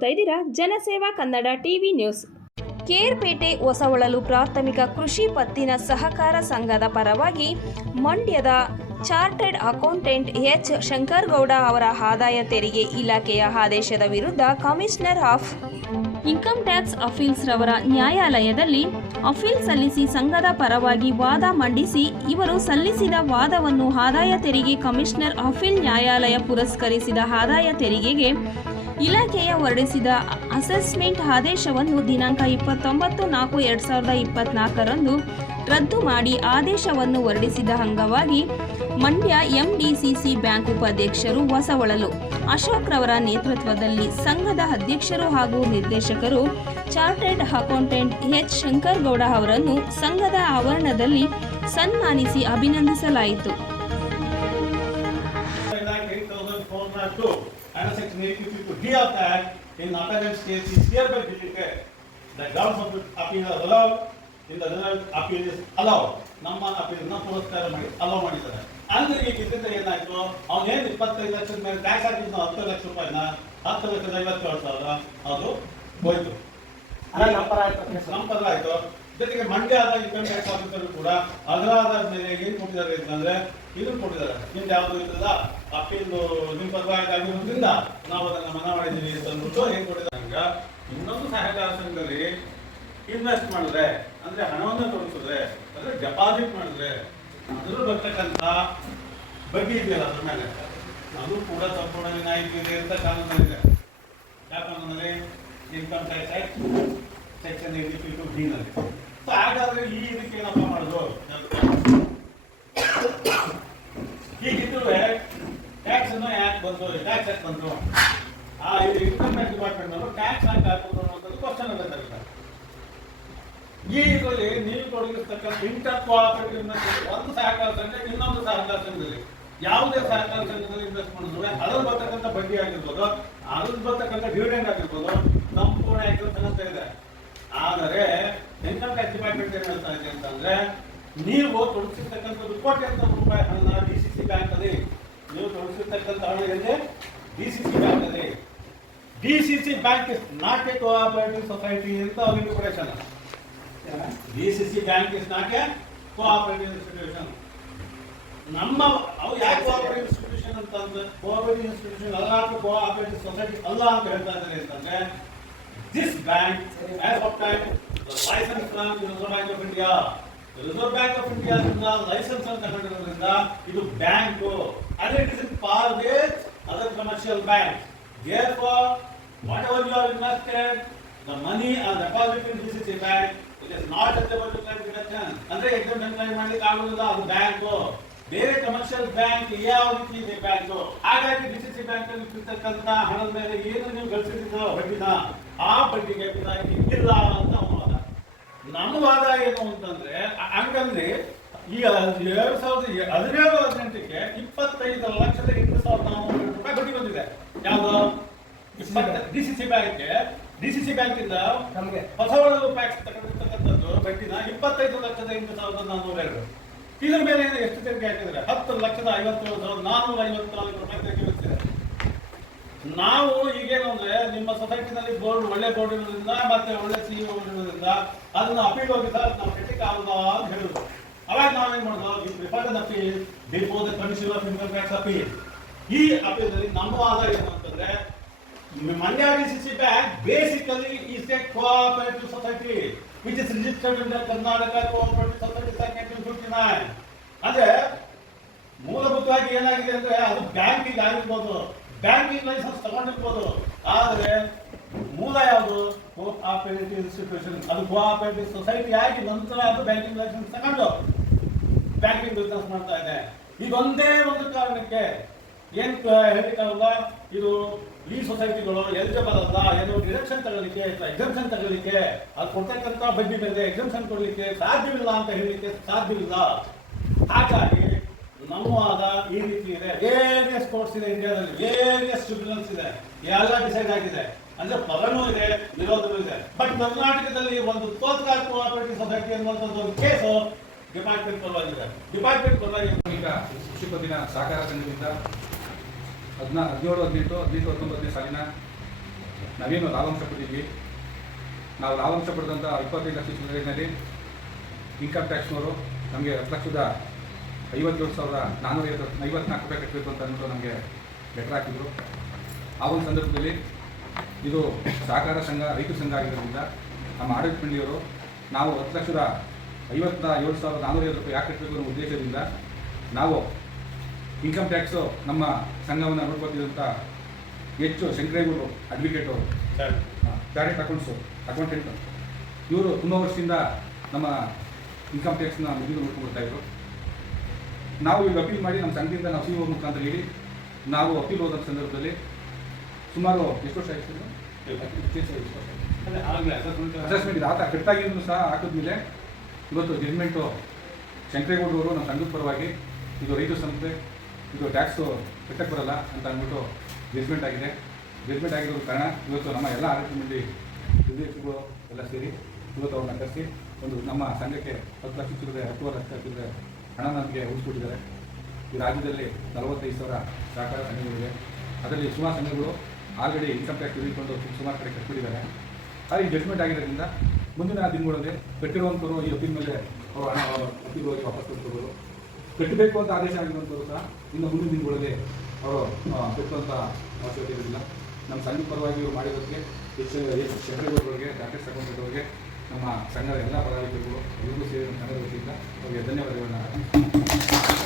ನೋಡ್ತಾ ಇದ್ದೀರಾ? Janaseva Kannada TV news. Kerpete Hosavalalu ಪ್ರಾಥಮಿಕ ಕೃಷಿ ಪತ್ತಿನ ಸಹಕಾರ ಸಂಘದ ಪರವಾಗಿ ಮಂಡ್ಯದ ಚಾರ್ಟೆಡ್ ಅಕೌಂಟೆಂಟ್ ಎಚ್. ಶಂಕರ್ಗೌಡ ಅವರ ಆದಾಯ ತೆರಿಗೆ ಇಲಾಖೆಯ ಆದೇಶದ ವಿರುದ್ಧ commissioner of income tax appeals ರವರ ನ್ಯಾಯಾಲಯದಲ್ಲಿ ಅಫೀಲ್ ಸಲ್ಲಿಸಿ ಸಂಘದ ಪರವಾಗಿ ವಾದ ಮಂಡಿಸಿ ಇವರು ಸಲ್ಲಿಸಿದ ವಾದವನ್ನು ಆದಾಯ ತೆರಿಗೆ ಕಮಿಷನರ್ ಅಫೀಲ್ ನ್ಯಾಯಾಲಯ ಪುರಸ್ಕರಿಸಿದ ಆದಾಯ ತೆರಿಗೆಗೆ ಇಲಾಖೆಯ ಹೊರಡಿಸಿದ ಅಸೆಸ್ಮೆಂಟ್ ಆದೇಶವನ್ನು ದಿನಾಂಕ ಇಪ್ಪತ್ತೊಂಬತ್ತು ನಾಲ್ಕು ಎರಡು ಸಾವಿರದ ಇಪ್ಪತ್ನಾಲ್ಕರಂದು ರದ್ದು ಮಾಡಿ ಆದೇಶವನ್ನು ಹೊರಡಿಸಿದ ಅಂಗವಾಗಿ ಮಂಡ್ಯ ಎಂಡಿಸಿಸಿ ಬ್ಯಾಂಕ್ ಉಪಾಧ್ಯಕ್ಷರು ಹೊಸವಳಲು ಅಶೋಕ್ ರವರ ನೇತೃತ್ವದಲ್ಲಿ ಸಂಘದ ಅಧ್ಯಕ್ಷರು ಹಾಗೂ ನಿರ್ದೇಶಕರು ಚಾರ್ಟೆಡ್ ಅಕೌಂಟೆಂಟ್ ಎಚ್ ಶಂಕರಗೌಡ ಅವರನ್ನು ಸಂಘದ ಆವರಣದಲ್ಲಿ ಸನ್ಮಾನಿಸಿ ಅಭಿನಂದಿಸಲಾಯಿತು. Act 8402 and section 852 D of the Act in appellant's case is hereby deleted. The grounds of appeal are allowed, in the result appeal is allowed. ನಮ್ಮ appeal ನ ಪುರಸ್ಕಾರ ಮಾಡಿ ಅಲೋ ಮಾಡಿದ್ದಾರೆ ಅಂದ್ರೆ ಈಗ ಇದರಿಂದ ಏನಾಯ್ತು ಅವನೇನು ಇಪ್ಪತ್ತೈದು ಲಕ್ಷದ ಮೇಲೆ ಟ್ಯಾಕ್ಸ್ ಹಾಕಿದ್ನು ಹತ್ತು ಲಕ್ಷ ರೂಪಾಯಿನ ಹತ್ತು ಲಕ್ಷದ ಐವತ್ತೇಳು ಸಾವಿರ ಅದು ಹೋಯ್ತು ನಂಬರ್ ಆಯ್ತು ಕೇಸು. ಮಂಡ್ಯ ಜೊತೆಗೆ ಮಂಡ್ಯದ ಇನ್ಕಮ್ ಟ್ಯಾಕ್ಸ್ ಆಫೀಸರ್ ಕೂಡ ಅದರ ಆಧಾರದ ಮೇಲೆ ಏನ್ ಕೊಟ್ಟಿದ್ದಾರೆ ಅಂತಂದ್ರೆ ಇದನ್ನು ಕೊಟ್ಟಿದ್ದಾರೆ. ನಿಮ್ದು ಯಾವ್ದು ಇರ್ತದ? ಅಪೀಲ್ ನಿಮ್ ಪರವಾಗಿ ಆಗಿರೋದ್ರಿಂದ ನಾವು ಅದನ್ನ ಮನಾ ಮಾಡಿದೀವಿ ಅಂತ ಅಂದ್ಬಿಟ್ಟು ಏನ್ ಕೊಟ್ಟಿದ್ದಾರೆ ಇನ್ನೊಂದು ಸಹಕಾರ ಸಂಘದಲ್ಲಿ ಇನ್ವೆಸ್ಟ್ ಮಾಡಿದ್ರೆ, ಅಂದ್ರೆ ಹಣವನ್ನು ತೋರಿಸಿದ್ರೆ, ಅಂದ್ರೆ ಡೆಪಾಸಿಟ್ ಮಾಡಿದ್ರೆ ಅದ್ರ ಬರ್ತಕ್ಕಂಥ ಬಡ್ಡಿ ಇದೆಯಲ್ಲ ಅದ್ರ ಮೇಲೆ. ಅದು ಕೂಡ ಸಂಪೂರ್ಣ ವಿನಾಯಿತಿ ಇದೆ ಅಂತ ಕಾನೂನಿದೆ ಯಾಕಂದ್ರೆ income tax act section eighty two B ಹಾಗಾದ್ರೆ ಈ ಇದಕ್ಕೆ ಏನಪ್ಪ ಮಾಡುದು? ಹೀಗಿದ್ರು ಟ್ಯಾಕ್ಸ್ ಅನ್ನು ಯಾಕೆ ಬಂತು? ಟ್ಯಾಕ್ಸ್ ಯಾಕೆ ಬಂತು? ಆ ಇದು ಇನ್ಕಮ್ ಡಿಪಾರ್ಟ್ಮೆಂಟ್ ಅವರು ಟ್ಯಾಕ್ಸ್ ಯಾಕೆ ಹಾಕಿದ್ರು ಅನ್ನೋದು ಕ್ವಶನ್ ಬೇಕಾಗುತ್ತೆ ಈ ಇದರಲ್ಲಿ ನೀವು ತೊಡಗಿರ್ತಕ್ಕಂಥ ಇಂಟರ್ ಕೋಆಪರೇಟಿವ್ ಒಂದು ಸಹಕಾರ ಸಂಘ ಇನ್ನೊಂದು ಸಹಕಾರ ಸಂಘದಲ್ಲಿ ಯಾವುದೇ ಸಹಕಾರ ಸಂಘದಲ್ಲಿ ಇನ್ವೆಸ್ಟ್ ಮಾಡಿದ್ರೆ ಅದ್ರಲ್ಲಿ ಬರ್ತಕ್ಕಂಥ ಬಡ್ಡಿ ಆಗಿರ್ಬೋದು ಅದ್ರ ಬರ್ತಕ್ಕಂಥ ಡಿವಿಡೆಂಡ್ ಆಗಿರ್ಬೋದು, ಸಂಪೂರ್ಣ ಆಗಿರ್ತಕ್ಕಂಥ ಇದೆ ಆದರೆ ಹೆಂಗಂತ ಎಸ್ಟಿಮೇಟ್ ಹೇಳ್ತಾ ಇದೆ ಅಂತಂದ್ರೆ, ನೀವು ತೊಡಗಿಸಿರ್ತಕ್ಕಂಥದ್ದು ಅಂತ ರೂಪಾಯಿ ಹಣ ಡಿ ಸಿ ಸಿ ಬ್ಯಾಂಕ್ ಅಲ್ಲಿ, ನೀವು ತೊಡಗಿಸಿರ್ತಕ್ಕಂಥ ಹಣ ಎಲ್ಲಿ? ಡಿ ಸಿ ಸಿ ಬ್ಯಾಂಕ್ ಅಲ್ಲಿ. D C C bank is not a cooperative society ಅಂತ ಅವ್ರಿಗೆ ಕೊಡೇಶನ್ DCC bank is not a cooperative institution ನಮ್ಮ ಅವು ಯಾಕೆ ಕೋಆಪರೇಟಿವ್ ಇನ್ಸ್ಟಿಟ್ಯೂಷನ್ ಅಂತಂದ್ರೆ ಕೋಆಪರೇಟಿವ್ ಇನ್ಸ್ಟಿಟ್ಯೂಷನ್ ಅಲ್ಲ ಅಥವಾ ಕೋಆಪರೇಟಿವ್ ಸೊಸೈಟಿ ಅಲ್ಲ ಅಂತ ಹೇಳ್ತಾ ಇದ್ದಾರೆ ಅಂತಂದ್ರೆ this bank as of time licence from reserve bank of India reserve bank of India licence ಅಂತ ತಗೊಂಡಿರೋದ್ರಿಂದ ಇದು ಬ್ಯಾಂಕ್ ಅದೇ it is in par with other commercial bank therefore, whatever you are invested, the money are deposited in DCC bank, it is not eligible to claim deduction ಅಂದ್ರೆ exam claim ಮಾಡ್ಲಿಕ್ಕೆ ಆಗುದಿಲ್ಲ, ಅದು bank ಬೇರೆ commercial bank ಯಾವ ರೀತಿ ಇದೆ bank ಹಾಗಾಗಿ C bank ಅಲ್ಲಿ ಇರ್ತಕ್ಕಂತ ಹಣದ ಮೇಲೆ ಏನು ನೀವು ಗಳಿಸಿದ್ದೀರೋ, ಬಡ್ಡಿನ ಆ ಬಡ್ಡಿಗೆ ಇಲ್ಲ ಅಂತ ವಾದ. ನಮ್ಮ ವಾದ ಏನು ಅಂತಂದ್ರೆ ಹಂಗಂದ್ರೆ ಈಗ ಎರಡು ಸಾವಿರದ ಹದಿನೇಳು ಹದಿನೆಂಟಕ್ಕೆ ಇಪ್ಪತ್ತೈದು ಲಕ್ಷದ ಎಂಟು ಸಾವಿರದ ನಾನ್ನೂರು ರೂಪಾಯಿ ಬಡ್ಡಿ ಬಂದಿದೆ. ಯಾವ್ದು? ಡಿ ಸಿ ಸಿ ಬ್ಯಾಂಕ್ಗೆ. ಡಿ ಸಿ ಸಿ ಬ್ಯಾಂಕಿಂದ ನಮ್ಗೆ. ಹೊಸ ರೂಪಾಯಿ ತಗೊಂಡಿರ್ತಕ್ಕಂಥದ್ದು ಬಡ್ಡಿನ ಇಪ್ಪತ್ತೈದು ಲಕ್ಷದ ಎಂಟು ಸಾವಿರದ ನಾನ್ನೂರ ಎರಡು. ಇದ್ರ ಮೇಲೆ ಏನು ಎಷ್ಟು ತೆರಿಗೆ ಹಾಕಿದ್ರೆ? ಹತ್ತು ಲಕ್ಷದ ಐವತ್ತೇಳು ಸಾವಿರದ ನಾನ್ನೂರ ಐವತ್ನಾಲ್ಕು ರೂಪಾಯಿ ತೆರಿಗೆ ನಾವು ಈಗೇನು ಅಂದ್ರೆ ನಿಮ್ಮ ಸೊಸೈಟಿನಲ್ಲಿ ಬೋರ್ಡ್, ಒಳ್ಳೆ ಬೋರ್ಡ್ ಇರೋದ್ರಿಂದ ಮತ್ತೆ ಒಳ್ಳೆ ಸಿಇಒ ಇರೋದ್ರಿಂದ ಅದನ್ನ ಅಪೀಲ್ ಹೋಗಿ ಸರ್ ನಾವು ಕೆಟ್ಟಕ್ಕೆ ಆಗಲ್ಲ ಅಂತ ಹೇಳುದು. ಅವಾಗ ನಾವೇನ್ ಮಾಡೋದು? ಈ preferred appeal before the commission of income tax ಈ ಅಪೀಲ್ನಲ್ಲಿ ನಮ್ಮ ವಾದ ಏನು ಅಂತಂದ್ರೆ Mandya C bank basically is a cooperative society which is registered in Karnataka cooperative society secretary fifty nine ಅಂದ್ರೆ ಮೂಲಭೂತವಾಗಿ ಏನಾಗಿದೆ ಅಂದ್ರೆ ಅದು ಬ್ಯಾಂಕಿಂಗ್ ಆಗಿರ್ಬೋದು. ಬ್ಯಾಂಕಿಂಗ್ ಲೈಸೆನ್ಸ್ ತಗೊಂಡಿರ್ಬೋದು. ಆದರೆ ಮೂಲ ಯಾವುದು? ಕೋಆಪರೇಟಿವ್ ಇನ್ಸ್ಟಿಟ್ಯೂಷನ್ ಅದು ಕೋಆಪರೇಟಿವ್ ಸೊಸೈಟಿ ಆಗಿ ನಂತರ ಅದು ಬ್ಯಾಂಕಿಂಗ್ ಲೈಸೆನ್ಸ್ ತಗೊಂಡು ಬ್ಯಾಂಕಿಂಗ್ ಬಿಸ್ನೆಸ್ ಮಾಡ್ತಾ ಇದೆ. ಇದೊಂದೇ ಒಂದು ಕಾರಣಕ್ಕೆ ಏನ್ ಹೇಳಿಕಾರಲ್ಲ ಇದು ಈ ಸೊಸೈಟಿಗಳು ಎಲಿಜಿಬಲ್ ಅಲ್ಲ, ಏನು ಡಿರೆಕ್ಷನ್ ತಗೊಳ್ಳಿಕ್ಕೆ ಎಕ್ಸೆಂಪ್ಷನ್ ತಗೊಳ್ಳಿಕ್ಕೆ. ಅದು ಕೊಡ್ತಕ್ಕಂಥ ಬಡ್ಡಿ ಮೇಲೆ ಎಕ್ಸೆಂಪ್ಷನ್ ಕೊಡಲಿಕ್ಕೆ ಸಾಧ್ಯವಿಲ್ಲ ಅಂತ ಹೇಳಲಿಕ್ಕೆ ಸಾಧ್ಯವಿಲ್ಲ. ಹಾಗಾಗಿ ನಮ್ಮ ವಾದ ಈ ರೀತಿ ಇದೆ. ವೇರಿಯಸ್ ಕೋರ್ಟ್ಸ್ ಇದೆ ಇಂಡಿಯಾದಲ್ಲಿ ವೇರಿಯಸ್ ಟ್ರಿಬ್ಯುನಲ್ಸ್ ಇದೆ, ಎಲ್ಲ ಡಿಸೈಡ್ ಆಗಿದೆ. ಅಂದ್ರೆ ಪರನೂ ಇದೆ, ವಿರೋಧನೂ ಇದೆ. ಬಟ್ ಕರ್ನಾಟಕದಲ್ಲಿ ಒಂದು ತೋತ್ಕಾರ್ ಕೋಆಪರೇಟಿವ್ ಸೊಸೈಟಿ ಅನ್ನುವಂಥದ್ದು ಒಂದು ಕೇಸು ಡಿಪಾರ್ಟ್ಮೆಂಟ್ ಪರವಾಗಿದೆ ಡಿಪಾರ್ಟ್ಮೆಂಟ್ ಪರವಾಗಿ ಈಗ ಶಿಕ್ಷಕ ದಿನ ಸಹಕಾರ ಸಂಘದಿಂದ ಹದಿನಾ ಹದಿನೇಳು, ಹದಿನೆಂಟು ಹದಿನೆಂಟು ಹತ್ತೊಂಬತ್ತನೇ ಸಾಲಿನ ನಾವೇನು ಲಾಭಾಂಶ ಪಡೆದಿದ್ವಿ ನಾವು ಲಾಭಾಂಶ ಪಡೆದಂಥ ಇಪ್ಪತ್ತೈದು ಲಕ್ಷ ಇನ್ಕಮ್ ಟ್ಯಾಕ್ಸ್ನವರು ನಮಗೆ ಹತ್ತು ಲಕ್ಷದ ಐವತ್ತೇಳು ಸಾವಿರದ ನಾನ್ನೂರ ಐವತ್ತು ಐವತ್ನಾಲ್ಕು ರೂಪಾಯಿ ಕಟ್ಟಬೇಕು ಅಂತ ಅಂದ್ಬಿಟ್ಟು ನಮಗೆ ಲೆಟರ್ ಹಾಕಿದ್ರು. ಆ ಒಂದು ಸಂದರ್ಭದಲ್ಲಿ ಇದು ಸಹಕಾರ ಸಂಘ ರೈತ ಸಂಘ ಆಗಿರೋದ್ರಿಂದ ನಮ್ಮ ಆಡಳಿತ ಮಂಡಳಿಯವರು ನಾವು ಹತ್ತು ಲಕ್ಷದ ಐವತ್ತ ಏಳು ಸಾವಿರದ ನಾನ್ನೂರ ಐವತ್ತು ರೂಪಾಯಿ ಯಾಕೆ ಕಟ್ಟಬೇಕು ಅನ್ನೋ ಉದ್ದೇಶದಿಂದ ನಾವು ಇನ್ಕಮ್ ಟ್ಯಾಕ್ಸು ನಮ್ಮ ಸಂಘವನ್ನು ನೋಡ್ಕೊತಿದ್ದಂಥ ಹೆಚ್ಚು ಶಂಕರೇಗೌಡರು ಅಡ್ವೊಕೇಟ್ ಅವರು. ಡೈರೆಕ್ಟ್ ಅಕೌಂಟ್ಸು ಅಕೌಂಟೆಂಟ್ ಇವರು ತುಂಬ ವರ್ಷದಿಂದ ನಮ್ಮ ಇನ್ಕಮ್ ಟ್ಯಾಕ್ಸ್ನ ಮುಗಿದು ನೋಡ್ಕೊಂಡ್ಬರ್ತಾ ಇದ್ರು. ನಾವು ಈಗ ಅಪೀಲ್ ಮಾಡಿ ನಮ್ಮ ಸಂಘದಿಂದ ನಾವು ಸಿ ಮುಖಾಂತರ ಹೇಳಿ ನಾವು ಅಪೀಲ್ ಹೋದ ಸಂದರ್ಭದಲ್ಲಿ ಸುಮಾರು ಎಷ್ಟು ವರ್ಷ ಆಯ್ತು ಅಸೆಸ್ಮೆಂಟ್ ಇದು. ಆತ ಕೆಟ್ಟಾಗಿದ್ದು ಸಹ ಹಾಕಿದ್ಮೇಲೆ ಇವತ್ತು ಜಡ್ಮೆಂಟು ಶಂಕರೇಗೌಡರವರು ನಮ್ಮ ಸಂಘದ ಪರವಾಗಿ ಇದು ರೈತ ಸಂಸ್ಥೆ ಇದು ಟ್ಯಾಕ್ಸು ಕಟ್ಟಕ್ಕೆ ಬರಲ್ಲ ಅಂತ ಅಂದ್ಬಿಟ್ಟು ಜಡ್ಮೆಂಟ್ ಆಗಿದೆ. ಜಡ್ಮೆಂಟ್ ಆಗಿರೋ ಕಾರಣ ಇವತ್ತು ನಮ್ಮ ಎಲ್ಲ ಆಡಳಿತ ಮಂಡಳಿ ನಿರ್ದೇಶಕರು ಎಲ್ಲ ಸೇರಿ ಇವತ್ತು ಅವ್ರನ್ನ ಕರೆಸಿ ಒಂದು ನಮ್ಮ ಸಂಘಕ್ಕೆ ಹತ್ತು ಲಕ್ಷ ಚಿಲ್ಲರೆ ಹತ್ತುವರೆ ಲಕ್ಷ ಚಿಲ್ಲರೆ ಹಣ ನಮಗೆ ಉಳಿಸ್ಕೊಟ್ಟಿದ್ದಾರೆ ಈ ರಾಜ್ಯದಲ್ಲಿ ನಲವತ್ತೈದು ಸಾವಿರ ಸಹಕಾರ ಸಂಘಗಳಿವೆ. ಅದರಲ್ಲಿ ಸುಮಾರು ಸಂಘಗಳು ಆಲ್ರೆಡಿ ಇನ್ಕಮ್ ಟ್ಯಾಕ್ಸ್ ಹಿಡಿದುಕೊಂಡು ಸುಮಾರು ಕಡೆ ಕಟ್ಬಿಟ್ಟಿದ್ದಾರೆ. ಈ ಜಡ್ಜ್ಮೆಂಟ್ ಆಗಿರೋದ್ರಿಂದ ಮುಂದಿನ ದಿನಗಳಲ್ಲಿ ಕಟ್ಟಿರುವಂಥವ್ರು ಈ ಒಪ್ಪಿನ ಮೇಲೆ ಅವರು ಹಣ ಒಪ್ಪಿಗೆ ಹೋಗಿ ವಾಪಸ್ ಕೊಡ್ಕೋಬೋದು. ಕಟ್ಟಬೇಕು ಅಂತ ಆದೇಶ ಆಗಿರುವಂಥವ್ರು ಸಹ ಇನ್ನು ಮುಂದಿನ ದಿನಗಳಲ್ಲಿ ಅವರು ಕಟ್ಟುವಂಥ ಅವಶ್ಯಕತೆ ಇರೋದಿಲ್ಲ. ನಮ್ಮ ಸಂಘ ಪರವಾಗಿ ಇವರು ಮಾಡಿರೋದಕ್ಕೆ ಹೆಚ್ಚು ಹೆಚ್ಚು ಡಾಕ್ಟರ್ಸ್ ಡಾಕ್ಟರ್ ಸಕೊಂಡವ್ರಿಗೆ ನಮ್ಮ ಸಂಘದ ಎಲ್ಲ ಪದಾಧಿಕಾರಿಗಳು ಇವರು ಸೇರಿ ನಮ್ಮ ಸಂಘದ ವತಿಯಿಂದ ಅವರಿಗೆ ಧನ್ಯವಾದಗಳನ್ನ